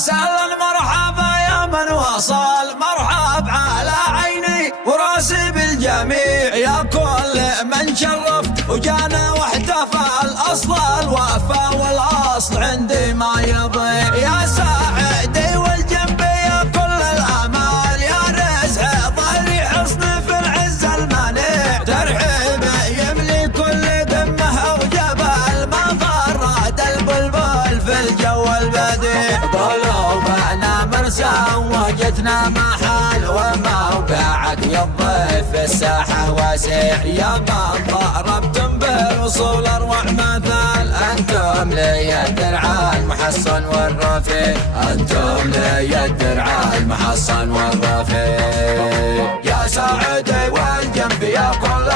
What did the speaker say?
سهلا مرحبا يا من وصل، مرحب على عيني وراسي بالجميع، يا كل من شرفت وجانا واحتفل، أصل الوفا والأصل عندي ما يضيع، يا ساعدي والجنب يا كل الأمال، يا رزع ظهري حصن في العز المنيع، ترحيب يملي كل قمة وجبل، ما فرد البلبل في الجو البديع، قلوبنا مرسى وجتنا محل، وموقعك يا الضيف في الساحة واسع، يا من ضربتم بالوصول أروع مثال، أنتم لي الدرع المحصن والرفيع، أنتم لي الدرع المحصن والرفيع، يا ساعدي والجنب يا كل